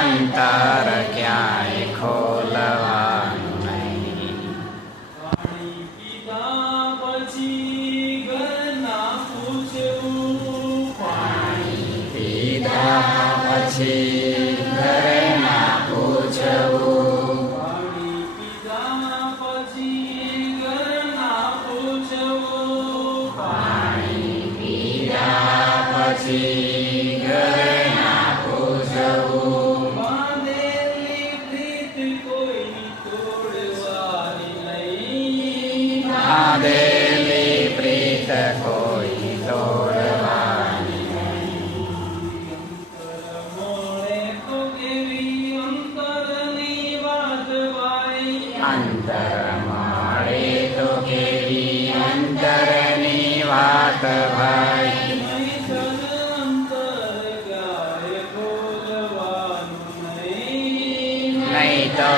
અંતર ક્યાંય ખોલવાનું નહીં. પાણી પીધા પછી ઘરના પૂછવું, પાણી પીધા પછી ઘરના પૂછવું, પાણી પીધા પછી ઘરના પૂછવું, પાણી પીધા પછી ઘરના પૂછવું, બાંધેલી પ્રીત કોઈ તોડવાની નહીં, બાંધેલી પ્રીત કોઈ તોડવાની નહીં. મોડે તો કેવી અંતરની વાત ભાઈ, અંતર મળે તો કેવી અંતરની વાત ભાઈ, નહીંતર અંતર ગાય ખોલવાનું નહીં, નહીં તો